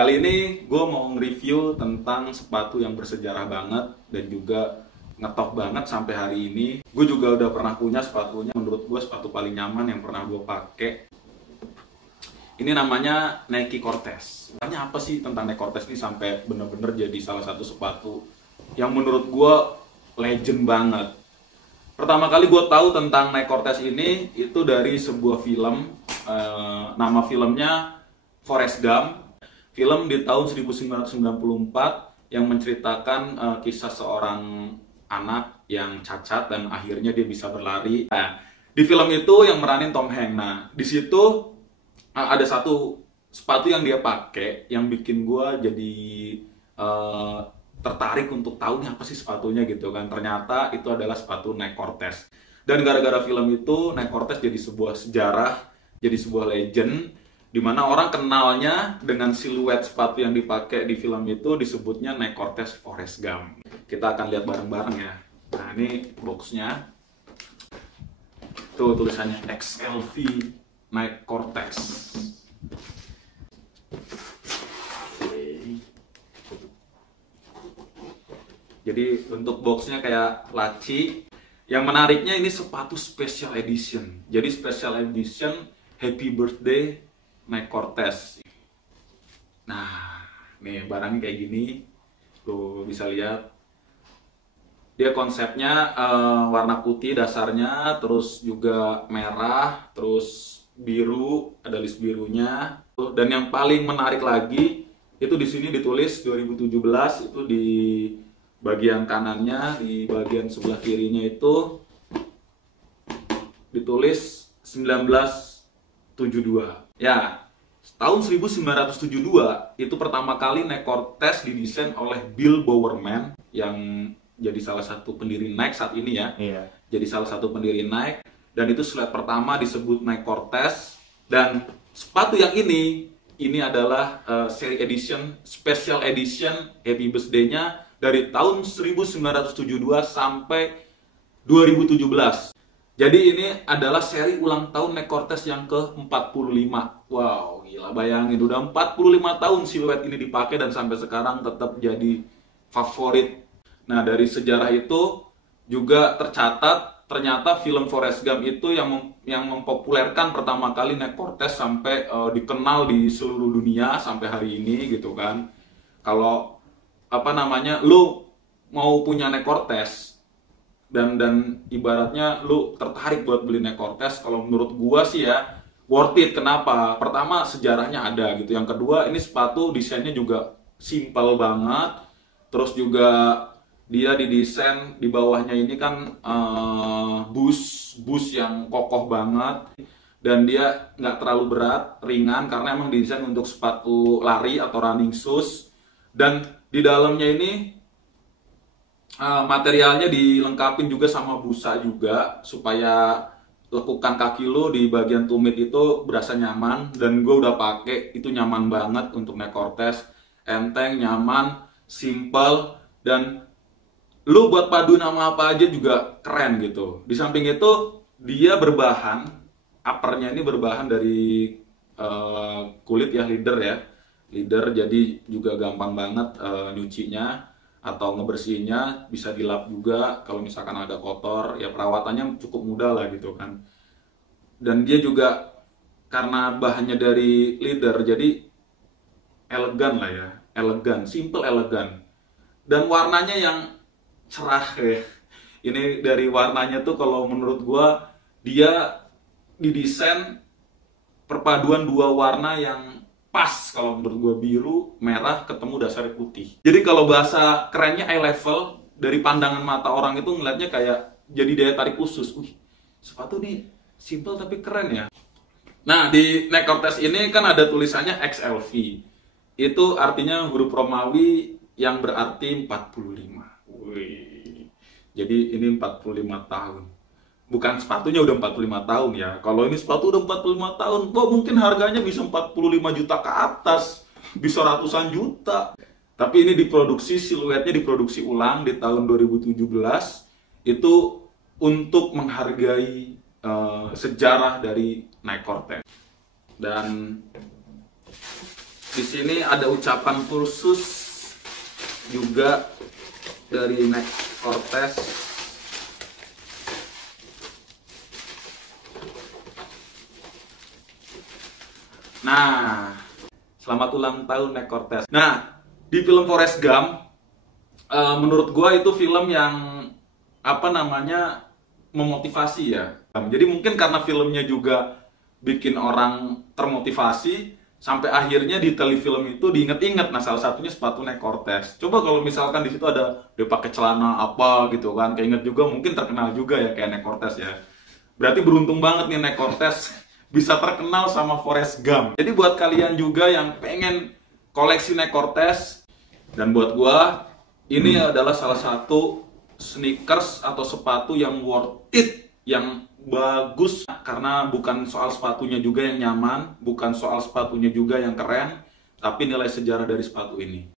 Kali ini gue mau nge-review tentang sepatu yang bersejarah banget dan juga ngetop banget sampai hari ini. Gue juga udah pernah punya sepatunya, menurut gue sepatu paling nyaman yang pernah gue pakai. Ini namanya Nike Cortez. Tanya apa sih tentang Nike Cortez ini sampai bener-bener jadi salah satu sepatu yang menurut gue legend banget. Pertama kali gue tahu tentang Nike Cortez ini itu dari sebuah film, nama filmnya Forrest Gump. Film di tahun 1994 yang menceritakan kisah seorang anak yang cacat dan akhirnya dia bisa berlari. Nah, di film itu yang meranin Tom Hanks. Nah, di situ ada satu sepatu yang dia pakai yang bikin gue jadi tertarik untuk tahu nih apa sih sepatunya gitu kan. Ternyata itu adalah sepatu Nike Cortez. Dan gara-gara film itu Nike Cortez jadi sebuah sejarah, jadi sebuah legend, dimana orang kenalnya dengan siluet sepatu yang dipakai di film itu disebutnya Nike Cortez Forrest Gump. Kita akan lihat bareng-bareng ya. Nah, ini boxnya. Tuh tulisannya XLV Nike Cortez. Jadi untuk boxnya kayak laci. Yang menariknya ini sepatu special edition. Jadi special edition Happy Birthday Nike Cortez. Nah, nih barangnya kayak gini. Tuh bisa lihat. Dia konsepnya warna putih dasarnya, terus juga merah, terus biru, ada list birunya. Dan yang paling menarik lagi itu di sini ditulis 2017, itu di bagian kanannya, di bagian sebelah kirinya itu ditulis 1972. Ya, tahun 1972 itu pertama kali Nike Cortez didesain oleh Bill Bowerman yang jadi salah satu pendiri Nike saat ini ya. Iya. Jadi salah satu pendiri Nike, dan itu siluet pertama disebut Nike Cortez. Dan sepatu yang ini adalah seri edition, special edition Happy Birthday-nya dari tahun 1972 sampai 2017. Jadi ini adalah seri ulang tahun Nike Cortez yang ke-45. Wow, gila, bayangin udah 45 tahun siluet ini dipakai dan sampai sekarang tetap jadi favorit. Nah, dari sejarah itu juga tercatat ternyata film Forrest Gump itu yang mempopulerkan pertama kali Nike Cortez sampai dikenal di seluruh dunia sampai hari ini gitu kan. Kalau lu mau punya Nike Cortez dan ibaratnya lu tertarik buat beli Nike Cortez, kalau menurut gua sih ya worth it. Kenapa? Pertama, sejarahnya ada gitu. Yang kedua, ini sepatu desainnya juga simple banget. Terus juga dia didesain di bawahnya ini kan bus yang kokoh banget, dan dia nggak terlalu berat, ringan karena emang didesain untuk sepatu lari atau running shoes. Dan di dalamnya ini materialnya dilengkapin juga sama busa juga supaya lekukan kaki lo di bagian tumit itu berasa nyaman. Dan gue udah pakai, itu nyaman banget untuk Nike Cortez. Enteng, nyaman, simple, dan lu buat padu nama apa aja juga keren gitu. Di samping itu dia berbahan, uppernya ini berbahan dari kulit ya, leather, jadi juga gampang banget nyucinya atau ngebersihinnya, bisa dilap juga kalau misalkan ada kotor. Ya perawatannya cukup mudah lah gitu kan. Dan dia juga karena bahannya dari leather jadi elegan lah ya, elegan, simple elegan. Dan warnanya yang cerah ya. Ini dari warnanya tuh kalau menurut gua dia didesain perpaduan dua warna yang pas. Kalau menurut gua biru, merah ketemu dasarnya putih. Jadi kalau bahasa kerennya eye level, dari pandangan mata orang itu ngeliatnya kayak jadi daya tarik khusus. Wih, sepatu nih simple tapi keren ya. Nah, di Nike Cortez ini kan ada tulisannya XLV. Itu artinya huruf Romawi yang berarti 45. Wih. Jadi ini 45 tahun. Bukan sepatunya udah 45 tahun ya. Kalau ini sepatu udah 45 tahun, kok mungkin harganya bisa 45 juta ke atas. Bisa ratusan juta. Tapi ini diproduksi, siluetnya diproduksi ulang di tahun 2017. Itu untuk menghargai sejarah dari Nike Cortez. Dan Di sini ada ucapan khusus juga dari Neck Cortez. Nah, selamat ulang tahun Neck Cortez. Nah, di film Forrest Gump, menurut gua itu film yang memotivasi ya. Jadi mungkin karena filmnya juga bikin orang termotivasi, sampai akhirnya di telefilm itu diinget-inget. Nah, salah satunya sepatu Neck Cortez. Coba kalau misalkan di situ ada dia pakai celana apa gitu kan, keinget juga, mungkin terkenal juga ya kayak Neck Cortez ya. Berarti beruntung banget nih Neck Cortez bisa terkenal sama Forrest Gump. Jadi buat kalian juga yang pengen koleksi Neck Cortez, dan buat gua ini adalah salah satu sneakers atau sepatu yang worth it, yang bagus, karena bukan soal sepatunya juga yang nyaman, bukan soal sepatunya juga yang keren, tapi nilai sejarah dari sepatu ini.